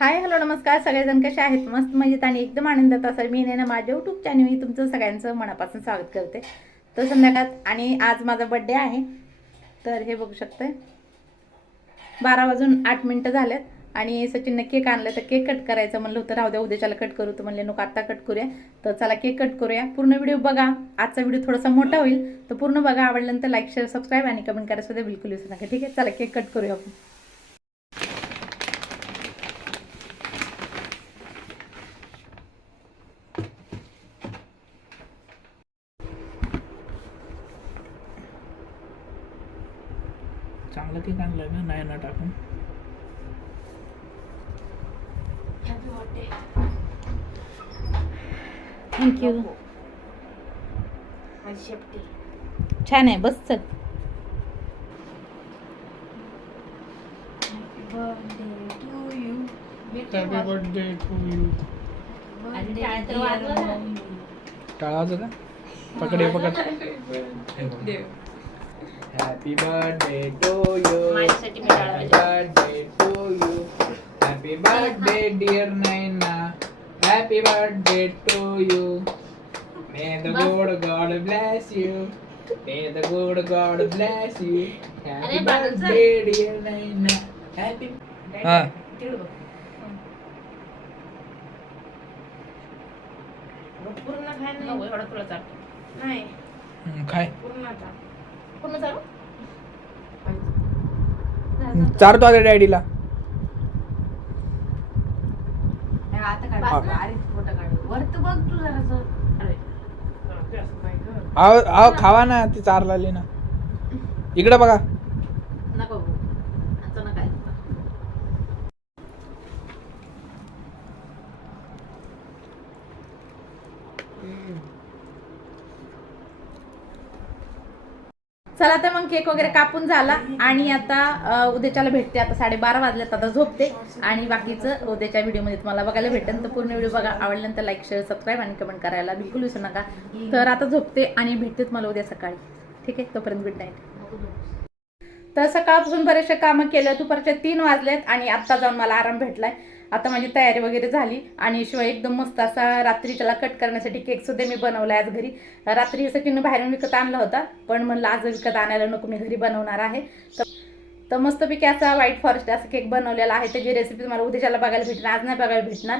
Hi hello नमस्कार. सगळेजण कसे आहेत? मस्त मजेत आणि एकदम आनंदात असाल. मी ना माझ्या यूट्यूब चॅनल मी तुमचं सगळ्यांचं मनापासून स्वागत करते. तर संध्याकाळात आणि आज माझा बड्डे आहे. तर हे बघू शकते बारा वाजून आठ मिनटं झाल्यात आणि सचिननं केक आणलं तर केक कट करायचं म्हणलं होतं. राहू द्या उद्याच्याला कट करू. तर म्हणले नको आत्ता कट करूया. तर चला केक कट करूया. पूर्ण व्हिडिओ बघा. आजचा व्हिडिओ थोडासा मोठा होईल. तर पूर्ण बघा. आवडल्यानंतर लाईक शेअर सबस्क्राईब आणि कमेंट करायचं सुद्धा बिलकुल विसरू नका. ठीक आहे? चला केक कट करूया आपण. चांगलं केक आणलंय ना? नाही ना टाकून? थँक्यू छान आहे बस चल. हॅपी बर्थडे टू यू टाळाचं का पकड हे पकड. हॅपी बर्थडे टू यू माझ्यासाठी मी happy birthday to you happy birthday dear Naina happy birthday to you May the good God bless you. May the good God bless you. Happy अरे, बाजूचं. birthday dear Naina. Happy. हा पूर्ण खाय नाही नाही काय पूर्ण आता पूर्ण चालू? चारतो आता डॅडीला. हा. हा, आव खावा ना ती चार लागली ना. इकडे बघा. नको बघू. आता नका ऐकू. चला तर मग केक वगैरे कापून झाला. आणि आता उद्याच्याला भेटते. आता साडेबारा वाजल्यात आता झोपते. आणि बाकीचं उद्याच्या व्हिडिओमध्ये तुम्हाला बघायला भेटेल. तर पूर्ण व्हिडिओ बघा. आवडल्यानंतर लाईक शेअर सबस्क्राईब आणि कमेंट करायला बिलकुल विसरू नका. तर आता झोपते आणि भेटते तुम्हाला उद्या सकाळी. ठीक आहे? तोपर्यंत गुड नाईट तर सकाळपासून बरेचसे कामं केलं. दुपारचे तीन वाजलेत आणि आत्ता जाऊन मला आराम भेटलाय. आता माझी तयारी वगैरे झाली आणि शिवाय एकदम मस्त असा रात्री त्याला कट करण्यासाठी केक सुद्धा मी बनवला आज घरी. रात्री सचिननं बाहेरून विकत आणला होता पण म्हणलं आज विकत आणायला नको मी घरी बनवणार आहे. तर- तर मस्तपैकी असा व्हाईट फॉरेस्ट असा केक बनवलेला आहे. त्याची रेसिपी मला उद्याच्याला बघायला भेटणार आज नाही बघायला भेटणार.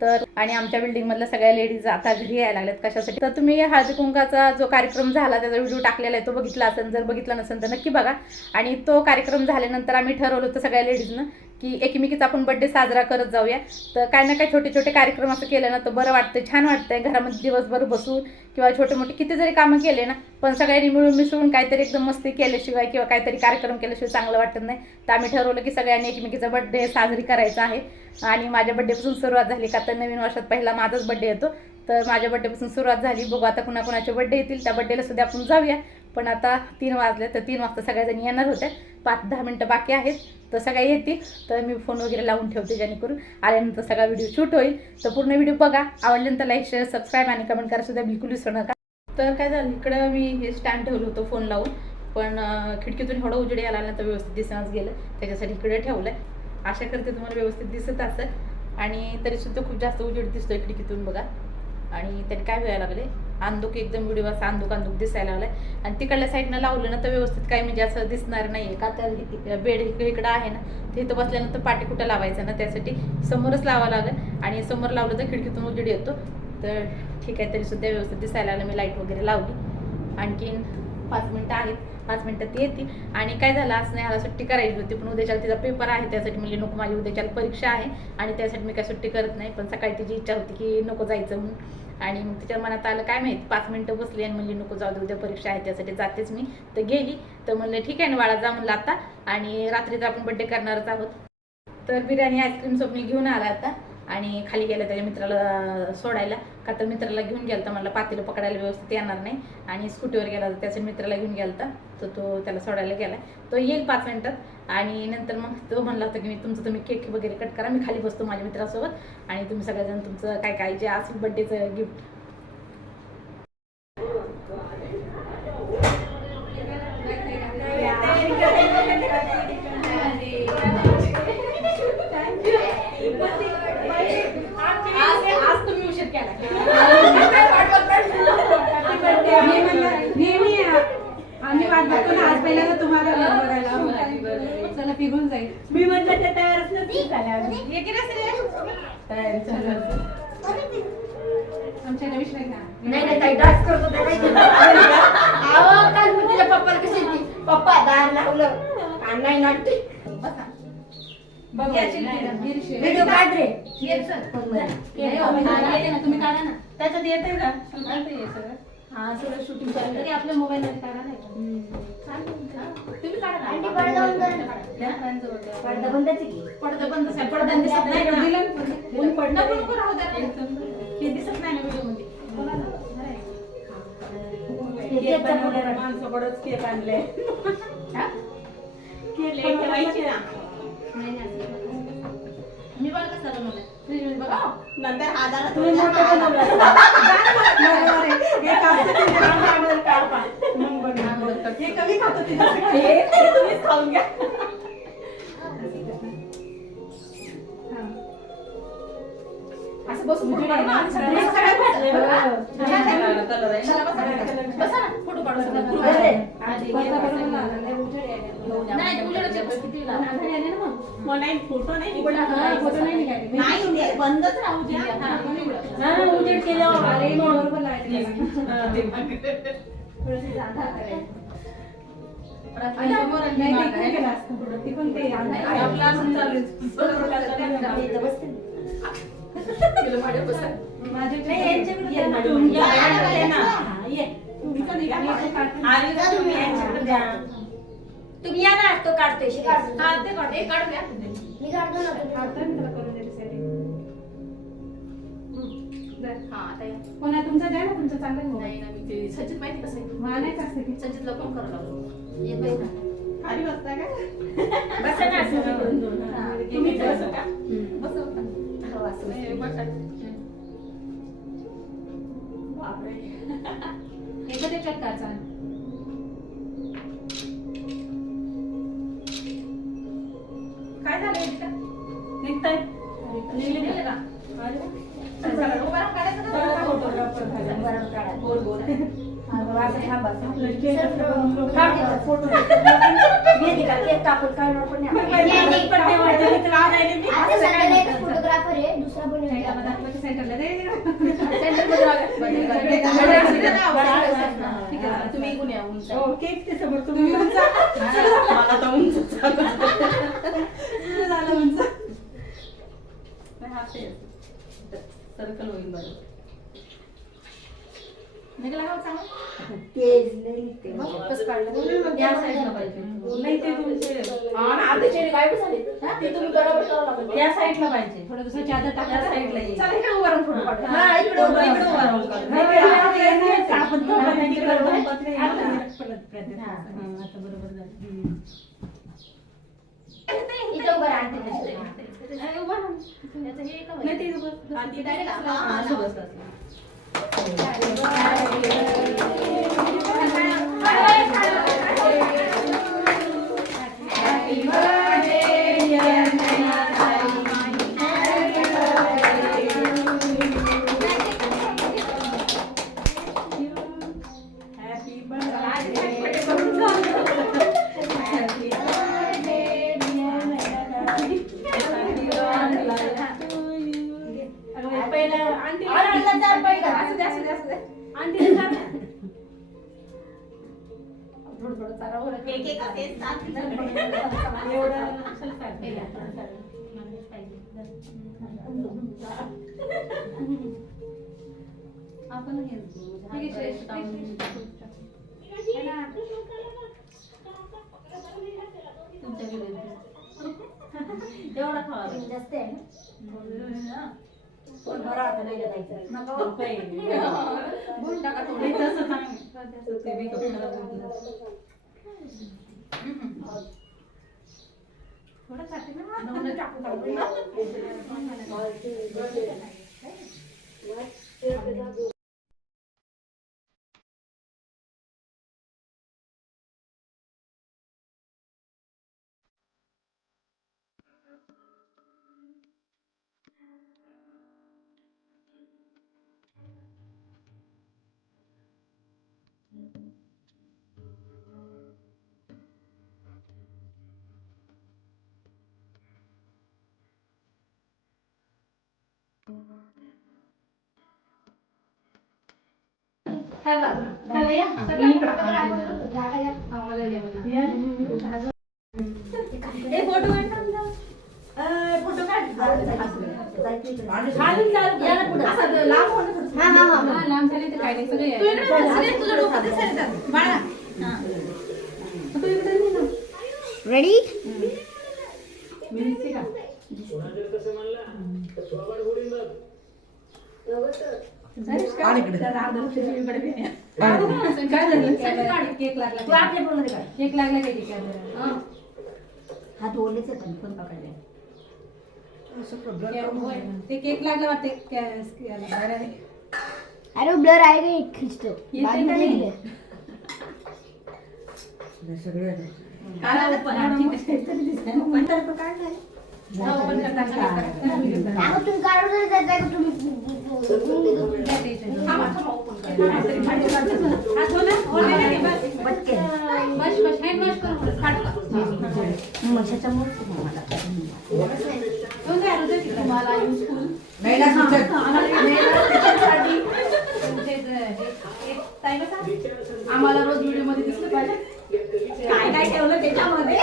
तर आणि आमच्या बिल्डिंग मधल्या सगळ्या लेडीज आता घरी यायला लागल्यात कशासाठी. तर तुम्ही हळदी कुंकाचा जो कार्यक्रम झाला त्याचा व्हिडिओ टाकलेला आहे तो बघितला असेल जर बघितला नसेल तर नक्की बघा. आणि तो कार्यक्रम झाल्यानंतर आम्ही ठरवलं होतं सगळ्या लेडीजनं की एकमेकीचा आपण बड्डे साजरा करत जाऊया. तर काय ना काय छोटे छोटे कार्यक्रम असं केलं ना तर बरं वाटतं छान वाटतंय. घरामध्ये दिवसभर बसून किंवा छोटे मोठे किती जरी कामं केले ना पण सगळ्यांनी मिळून मिसळून काहीतरी एकदम मस्ती केल्याशिवाय किंवा काहीतरी कार्यक्रम केल्याशिवाय चांगलं वाटत नाही. तर आम्ही ठरवलं की सगळ्यांनी एकमेकीचा बड्डे साजरी करायचा आहे. आणि माझ्या बड्डेपासून सुरुवात झाली का तर नवीन वर्षात पहिला माझाच बड्डे येतो. तर माझ्या बड्डेपासून सुरुवात झाली. बघू आता कुणाकुणाचे बड्डे येतील त्या बड्डेला सुद्धा आपण जाऊया. पण आता तीन वाजले तर तीन वाजता सगळ्याजणी येणार होत्या पाच दहा मिनटं बाकी आहेत. तर सगळ्या येतील. तर मी फोन वगैरे लावून ठेवते जेणेकरून आल्यानंतर सगळा व्हिडिओ शूट होईल. तर पूर्ण व्हिडिओ बघा. आवडल्यानंतर लाईक शेअर सबस्क्राईब आणि कमेंट करा. सुद्धा बिलकुल विसरू नका. तर काय झालं? इकडं मी हे स्टँड ठेवलं होतं फोन लावून. पण खिडकीतून थोडं उजेड यायला लागलं तर व्यवस्थित दिसण्यास गेलं. त्याच्यासाठी इकडे ठेवलं आशा करते तुम्हाला व्यवस्थित दिसत असेल. आणि तरी सुद्धा खूप जास्त उजेड दिसतोय खिडकीतून बघा. आणि त्याने काय व्हायला लागले अंदूक एकदम व्हिडिओ असा अंदूक अंदूक दिसायला लागलाय. आणि तिकडल्या साईडनं लावलं ना तर व्यवस्थित काही म्हणजे असं दिसणार नाहीये का? तर बेड इकडे इकडं आहे ना तिथं बसल्यानंतर पाठी कुठं लावायचं ना त्यासाठी समोरच लावावं लागेल. आणि समोर लावलं तर खिडकीतून उजेड येतो. तर ठीक आहे तरी सुद्धा व्यवस्थित दिसायला लागलं. मी लाइट वगैरे लावली. आणखीन पाच मिनटं आहेत. पाच मिनटात ती येतील. आणि काय झालं आज ह्याला सुट्टी करायची होती पण उद्याच्याला तिचा पेपर आहे. त्यासाठी म्हणजे नको माझी उद्याच्याला परीक्षा आहे. आणि त्यासाठी मी काय सुट्टी करत नाही पण सकाळी तिची इच्छा होती की नको जायचं म्हणून. आणि मग तिच्या मनात आलं काय माहिती पाच मिनटं बसली आणि म्हणजे नको जाऊ दे उद्या परीक्षा आहे त्यासाठी जातेच मी. तर गेली. तर म्हणलं ठीक आहे ना बाळा जा म्हणलं आता आणि रात्रीचा आपण बड्डे करणारच आहोत. तर बिर्याणी आईस्क्रीम स्वप्नी घेऊन आला आता. आणि खाली गेलं त्याच्या मित्राला सोडायला. का तर मित्राला घेऊन गेला तर मला पातेलं पकडायला व्यवस्थित येणार नाही. आणि स्कूटीवर गेला तर त्याच्या मित्राला घेऊन गेला तर तो त्याला सोडायला गेला. तो येईल पाच मिनिटात. आणि नंतर मग तो म्हणला होता की मी तुमचं तुम्ही केक वगैरे कट करा. मी खाली बसतो माझ्या मित्रासोबत. आणि तुम्ही सगळेजण तुमचं काय काय जे असेल बड्डेचं गिफ्ट Thank you. ये की रे श्रेया? आमच्या नवीन नाही का? नाही नाही ताई डान्स करत होते काही अहो काल मी तिच्या पप्पाला कशी होती पप्पा दार लावलं आणि नाही नाट्य बसा. बघ याची गिरी श्रेया. व्हिडिओ काढ रे. तुम्ही काढा. ना. त्याच्यात येते का? चालतंय हे सगळं हा सगळं शूटिंग चालू तरी आपल्या मोबाईल मध्ये काढा नाही का? तुम्ही काढा. पडदा बंदच आहे की? पडदा बंद पडदा दिसत नाही. ऊन पडलं. नको, राहू द्या. हे दिसत नाही ना व्हिडिओमध्ये आहे. केक आणले? केक ठेवायची ना. नाही. मी बघा कसा बनवलाय फ्रीजमध्ये बघा हो. नंतर हा झाला तुम्ही मोठं बनवलं. बरोबर आहे. हे कापतं ते लहान लहान कापा. मग. हा. हे कमी खातो तिला हे तुम्हीच खाऊन घ्या असं बसून फोटो काढू ना. सगळ्या- सगळ्या भाजले बघा. छान आहे. चला, बसा. बसा ना, फोटो काढू सगळं. बरं आहे. आधी बरं, घे, बरं, बसा. बरं. नाही उजेडाचे बस किती लागतात? मग नाही फोटो नाही हा, फोटो नाही निघाले. नाही ते बंदच राहू द्या हा, तुम्ही उघडा. हा, उजेड केल्यावर अरे बरोबर लावायचं. हा, ते थोडंसं जादा करायचं. रात्री समोर आणि नाही, मागं ते आहे. केलं असतं. ते पण ते नाही, आपलं असं चालू आहे. इथं बसते. गेलं माझ्या बसा. नाही, यांच्याकडे ये द्या ना, ना. तुम्ही या, या, या, या, या. ना. हा, ये. आली का तुम्ही यांच्याकडे द्या. तुम्ही या ना तो काढतोय शी काढतो. हा, ते काढ. हे काढूया. मी काढतो ना तुम्ही काढतोय मी त्याला करून देते setting. दे. हा, आता या. कोणा तुमचा द्या ना तुमचा चांगला मोबाईल नाही ना, मी ते सचित माहिती कसं आहे? मला नाही कसं की सचितला फोन करावं लागलो. येत नाही ना. खाली बसता का बसा ना असं दोन. हा, तुम्ही बसू का बसव का? हो, असं बसा. नाही, बसा. बापरे एकच एक काचा काय बरं, बरं. बरं, बरं. ठीक आहे, तुम्ही इकडून या, उंच. हो, केक ते समोर तुम्ही उंच. मला तर उंच झालं उंच. नाही, ते. सर्कल होईल बरं निघाला का चांगला? लई निघते. बघ, कसं काढलं? या साईडला पाहिजे. नाही ते तुमचे हा, आणि अर्धे चेहरे गायब झाले. हा, ते तुम्ही बरोबर करावं लागेल. त्या साईडला पाहिजे थोडं दुसरं चादर टाका त्या साईडला ये. चला, इकडे उभा राहून फोटो काढूया. हा, इकडे. इकडे उभा राहून काढ. नाही, नाही, नाही, आता नाही. आपण नाही, दोघं नाही, नाही, नाही. नाही. हा. हा, आता बरोबर झालं. इथं उभं राहा, आणते तशी. नाही? ते उभं- एक असेच. एवढं. हे. आपण हे एवढा खावा जास्त आहे ना? पण बरं आता नाही जायचं. नको. नको आहे. भरून टाका थोडं. नाही, तसं चांगलं. ते फ़ोटो फ़ोटो रेडी केक लागला. का हात ओलेच फोन पकडले. ते केक लागला वाटते. अरे ब्लर आहे का पण टाका. अगं तुम्ही? आम्हाला रोज व्हिडिओमध्ये दिसलं पाहिजे काय काय ठेवलं त्याच्यामध्ये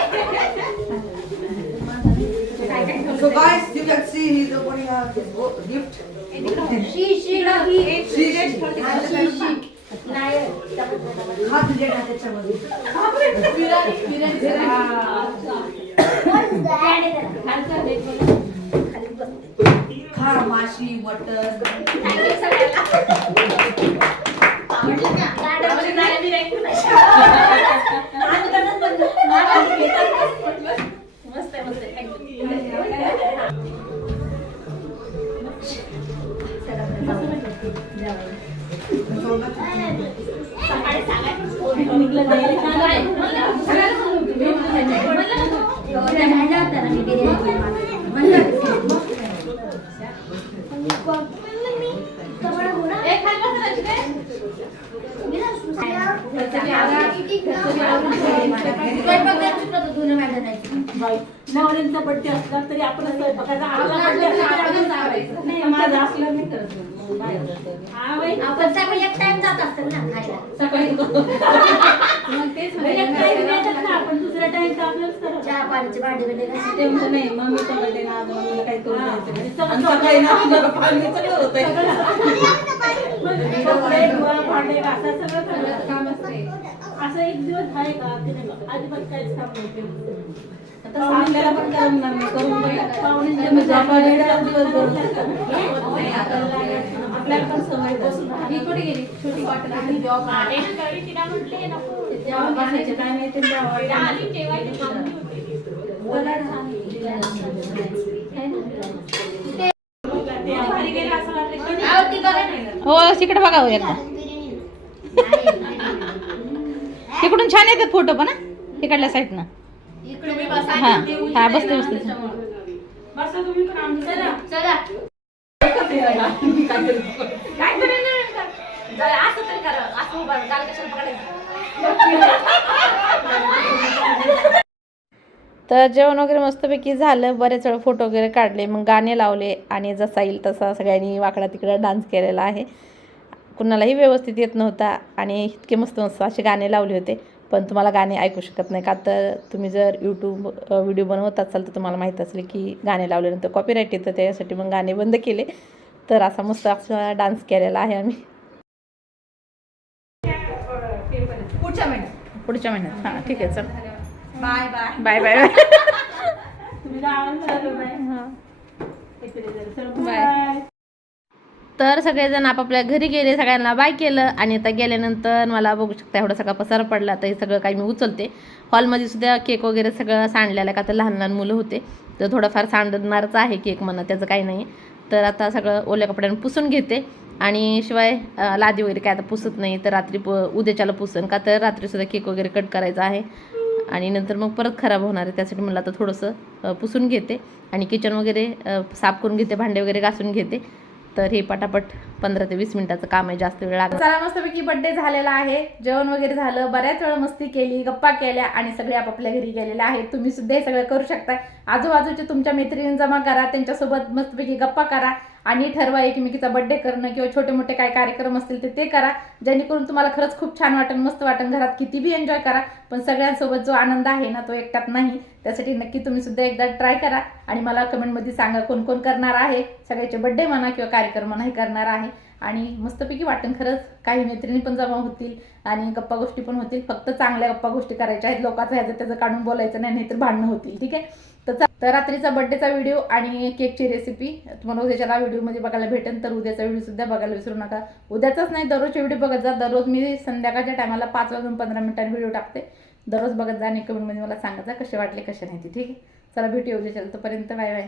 So guys, you can see he's opening up his gift. शी शी एक शी- नाही हा त्याच्यामध्ये. खा माशी मटन नवऱ्यांचा बड्डे असला तरी आपण स्वयंपाकाचा आपला आपलं birthday आपलं असला आपलंच तरी आवरायचं. नाही माझं असलं नाही करत मग बाहेर जातं. हा बाई, आपण सगळे एक टाइम जात असतात ना खायला सकाळी मग तेच एक time ना, आपण दुसऱ्या टाइम तर आपलंच करावं. चहा पाण्याचे भांडे बिंडे घासायचे. ते म्हणतं नाही मम्मीचा बर्थडे ना आज मम्मीला काही करू द्यायचं नाही. आणि सगळं सकाळी ना आपल्याला पाणी सगळं होतंय कपडे धुवा, भांडे घासा, सगळं सगळं करायचं. काम असते असं एक दिवस आहे का की नाही अजिबात काहीच काम नाही केलं. आता आपल्याला पण करमणार नाही, करून बघा. पाहुण्यांच्या म्हणजे आपण वेळेला दिवस भरतो. नाही, आता आपल्याला पण सवय बसून ही कुठे गेली छोटी बॉटल आणि जॉब जेव्हा बसायचे काय नाही ते जेव्हा बोला ना. ते घरी गेलं असं वाटलं की आहो, ती बघा ना. हो तिकडे बघा हो एकदा तिकडून छान येतात फोटो पण. तिकडल्या मी बसा हा. हा बसते बसते पण तर जेवण वगैरे मस्तपैकी झालं बरेच वेळ फोटो वगैरे काढले मग गाणे लावले आणि जसा येईल तसा सगळ्यांनी वाकडा तिकडे डान्स केलेला आहे. कुणालाही व्यवस्थित येत नव्हता आणि इतके मस्त मस्त असे गाणे लावले होते. पण तुम्हाला गाणे ऐकू शकत नाही. का तर तुम्ही जर यूट्यूब व्हिडिओ बनवत असाल तर तुम्हाला माहीत असेल की गाणे लावल्यानंतर कॉपीराईट येतं. त्यासाठी मग गाणे बंद केले. तर असा मस्त असा डान्स केलेला आहे आम्ही. पुढच्या महिन्यात. पुढच्या महिन्यात. हां ठीक आहे चल. Bye bye bye bye bye bye. तर सगळेजण आपापल्या घरी गेले सगळ्यांना बाय केलं आणि आता गेल्यानंतर मला बघू शकता एवढा सगळा पसार पडला. तर हे सगळं काही मी उचलते. हॉलमध्ये सुद्धा केक वगैरे सगळं सांडलेलं आहे का तर लहान लहान मुलं होते. तर थोडंफार सांडणारच आहे केक म्हणा त्याचं काही नाही. तर आता सगळं ओल्या कपड्यानं पुसून घेते. आणि शिवाय लादी वगैरे काय आता पुसत नाही तर रात्री प उद्याच्याला पुसन का तर रात्रीसुद्धा केक वगैरे कट करायचा आहे. आणि नंतर मग परत खराब होणार आहे त्यासाठी मला आता थोडंसं पुसून घेते. आणि किचन वगैरे साफ करून घेते भांडे वगैरे घासून घेते. तर हे पटापट पंधरा ते वीस मिनिटाचं काम आहे जास्त वेळ लागला चला मस्तपैकी बड्डे झालेला आहे. जेवण वगैरे झालं बऱ्याच वेळा मस्ती केली गप्पा केल्या आणि सगळे आपापल्या घरी गेलेले आहेत. तुम्ही सुद्धा हे सगळं करू शकता आजूबाजूचे तुमच्या मैत्रिणी जमा करा त्यांच्यासोबत मस्तपैकी गप्पा करा. आणि ठरवा एकमेकीचा बड्डे करणं किंवा छोटे मोठे काय कार्यक्रम असतील तर ते करा. जेणेकरून तुम्हाला खरंच खूप छान वाटेल मस्त वाटेल घरात किती बी एन्जॉय करा पण सगळ्यांसोबत जो आनंद आहे ना तो एकट्यात नाही. त्यासाठी नक्की तुम्ही सुद्धा एकदा ट्राय करा आणि मला कमेंटमध्ये सांगा कोण कोण करणार आहे. सगळ्याचे बड्डे म्हणा किंवा कार्यक्रम नाही करणार आहे. आणि मस्तपैकी वाटण खरंच. काही मैत्रिणी पण जमा होतील आणि गप्पा गोष्टी पण होतील. फक्त चांगल्या गप्पा गोष्टी करायच्या आहेत. लोकांचं ह्याचं त्याचं काढून बोलायचं नाही नाहीतर भांडणं होतील. ठीक आहे? तर रात्रीचा बड्डेचा व्हिडिओ आणि केकची रेसिपी तुम्हाला उद्याच्या व्हिडिओमध्ये बघायला भेटेल तर उद्याचा व्हिडिओसुद्धा बघायला विसरू नका. उद्याचाच नाही दररोजचे व्हिडिओ बघत जा. दररोज मी संध्याकाळच्या टायमाला पाच वाजून पंधरा मिनिटांनी व्हिडिओ टाकते. दररोज बघत जा आणि कमेंटमध्ये मला सांगत कसे वाटले कसे नाही ते ठीक आहे? चला भेटूया उद्याच्या तोपर्यंत बाय बाय.